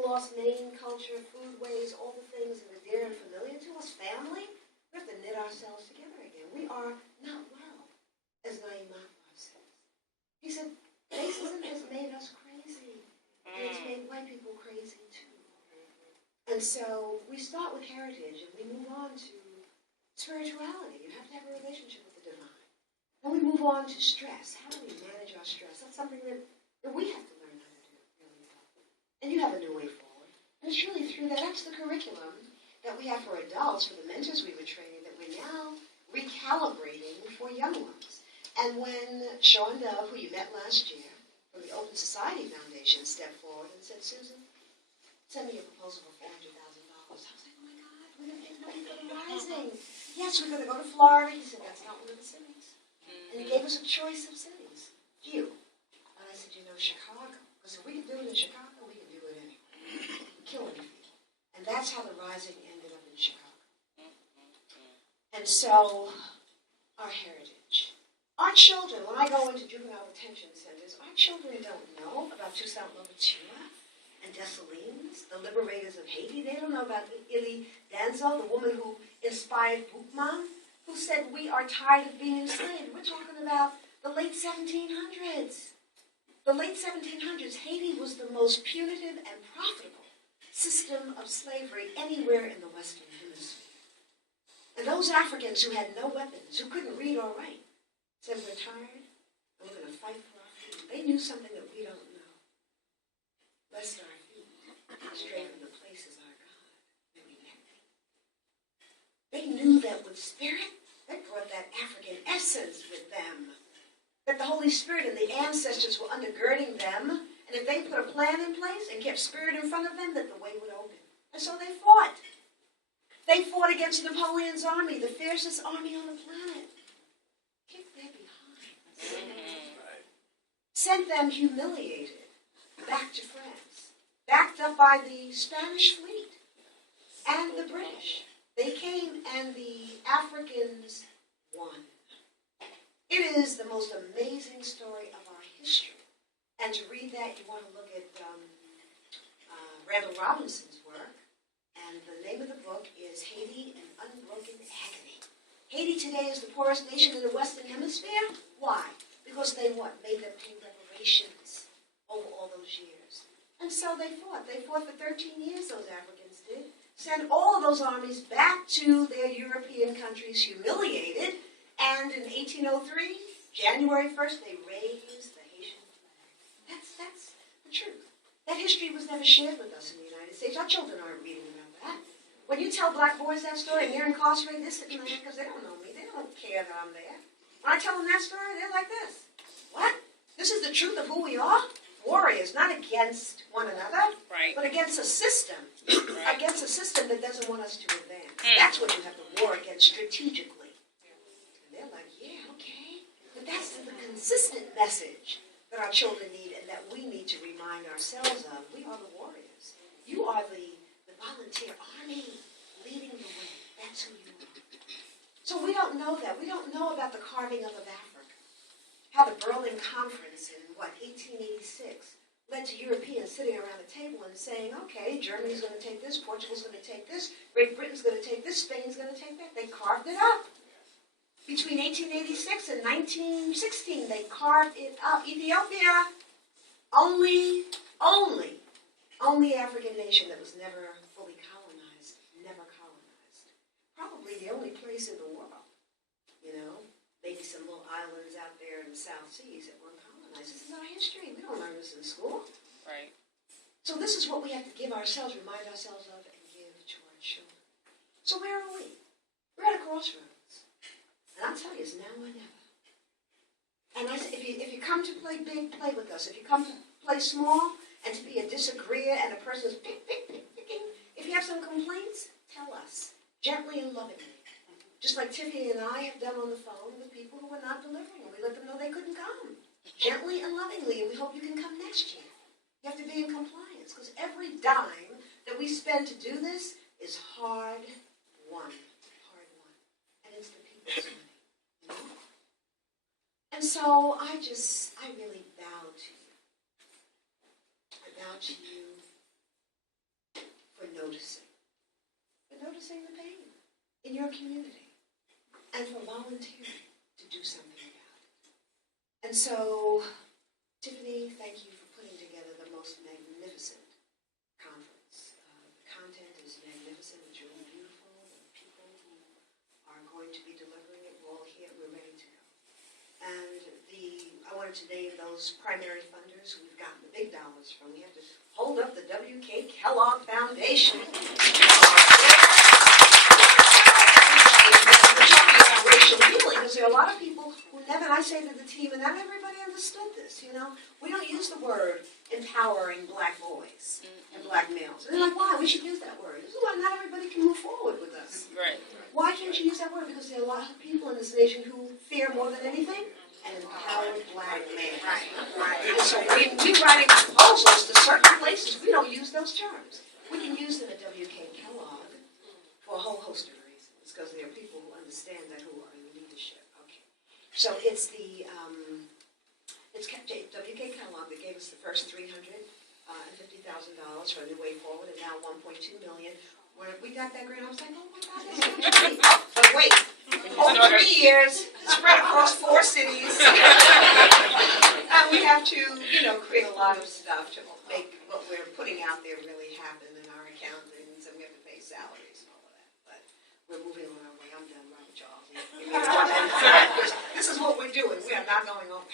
lost name, culture, foodways, all the things that are dear and familiar to us, family. We have to knit ourselves together again. We are not well, as Naeem Akbar says. He said, racism has made us crazy, and it's made white people crazy too. And so we start with heritage, and we move on to spirituality. You have to have a relationship with the divine. Then we move on to stress. How do we manage our stress? That's something that we have to learn how to do really well. And you have a new way forward. And it's really through that. That's the curriculum that we have for adults, for the mentors we were training, that we're now recalibrating for young ones. And when Sean Dove, who you met last year, from the Open Society Foundation, stepped forward and said, Susan, send me a proposal for $400,000. I was like, oh my God, we're going to make money for the Rising. Yes, we're going to go to Florida. He said, that's not one of the cities. And he gave us a choice of cities, few. And I said, Chicago. Because if we can do it in Chicago, we can do it anywhere. Kill anything. And that's how the Rising ended up in Chicago. And so, our heritage. Our children, when I go into juvenile detention centers, our children don't know about Toussaint Louverture and Dessalines, the liberators of Haiti. They don't know about Illy Danzo, the woman who inspired Boukman, who said we are tired of being enslaved. We're talking about the late 1700s. The late 1700s, Haiti was the most punitive and profitable system of slavery anywhere in the Western Hemisphere. And those Africans who had no weapons, who couldn't read or write, said we're tired and we're going to fight for our freedom. They knew something that we don't know. Lest our feet stray from the places our God may be met. They knew that with spirit, they brought that African essence with them. That the Holy Spirit and the ancestors were undergirding them, and if they put a plan in place and kept spirit in front of them, that the way would open. And so they fought. They fought against Napoleon's army, the fiercest army on the planet. Kicked their behind. Sent them humiliated back to France, backed up by the Spanish fleet and the British. They came and the Africans won. It is the most amazing story of our history. And to read that, you want to look at Randall Robinson's work. And the name of the book is Haiti, An Unbroken Agony. Haiti today is the poorest nation in the Western Hemisphere. Why? Because they what? Made them pay reparations over all those years. And so they fought. They fought for 13 years, those Africans did. Sent all of those armies back to their European countries, humiliated. And in 1803, January 1st, they raised the Haitian flag. That's the truth. That history was never shared with us in the United States. Our children aren't reading about that. When you tell black boys that story and they're incarcerated, they're sitting there because they don't know me. They don't care that I'm there. When I tell them that story, they're like this. What? This is the truth of who we are? Warriors, not against one another, right, but against a system. Right. Against a system that doesn't want us to advance. That's what you have to war against strategically. They're like, yeah, okay. But that's the consistent message that our children need and that we need to remind ourselves of. We are the warriors. You are the volunteer army leading the way. That's who you are. So we don't know that. We don't know about the carving up of Africa. How the Berlin Conference in, 1886 led to Europeans sitting around a table and saying, okay, Germany's going to take this, Portugal's going to take this, Great Britain's going to take this, Spain's going to take that. They carved it up. Between 1886 and 1916, they carved it up. Ethiopia, only African nation that was never fully colonized, never colonized. Probably the only place in the world, maybe some little islands out there in the South Seas that weren't colonized. This is our history. We don't learn this in school. Right. So this is what we have to give ourselves, remind ourselves of, and give to our children. So where are we? We're at a crossroads. And I'll tell you, it's now or never. And I say, if you come to play big, play with us. If you come to play small and to be a disagreeer and a person who's picking, if you have some complaints, tell us, gently and lovingly. Just like Tiffany and I have done on the phone with people who were not delivering. We let them know they couldn't come. Gently and lovingly, and we hope you can come next year. You have to be in compliance, because every dime that we spend to do this is hard won. Hard won. And it's the people's money. And so I really bow to you. I bow to you noticing. For noticing the pain in your community. And for volunteering to do something about it. And so, Tiffany, thank you for putting together the most magnificent conference. The content is magnificent, it's really beautiful. The people who are going to be delivering it, we're all here, we're ready to go. And I wanted to name those primary funders who we've gotten the big dollars from. We have to hold up the W.K. Kellogg Foundation. Racial healing, because there are a lot of people who never, and I say to the team, and not everybody understood this, we don't use the word empowering black boys and black males. And they're like, why? We should use that word. This is why not everybody can move forward with us. Right. Why can't you use that word? Because there are a lot of people in this nation who fear more than anything an empowered black man. Right. And so we're writing proposals to certain places. We don't use those terms. We can use them at W.K. Kellogg for a whole host of reasons, because there are people who understand that who are in leadership. Okay. So it's the W.K. Kellogg that gave us the first $350,000 for a new way forward, and now $1.2 million. When we got that grant, I was like, oh my God, that's so great. But wait, over 3 years, spread across 4 cities, and we have to, create a lot of stuff to make what we're putting out there really happen in our accountants, and we have to pay salaries and all of that. But we're moving on our way. I'm done, Robert Charles. This is what we're doing. We are not going over.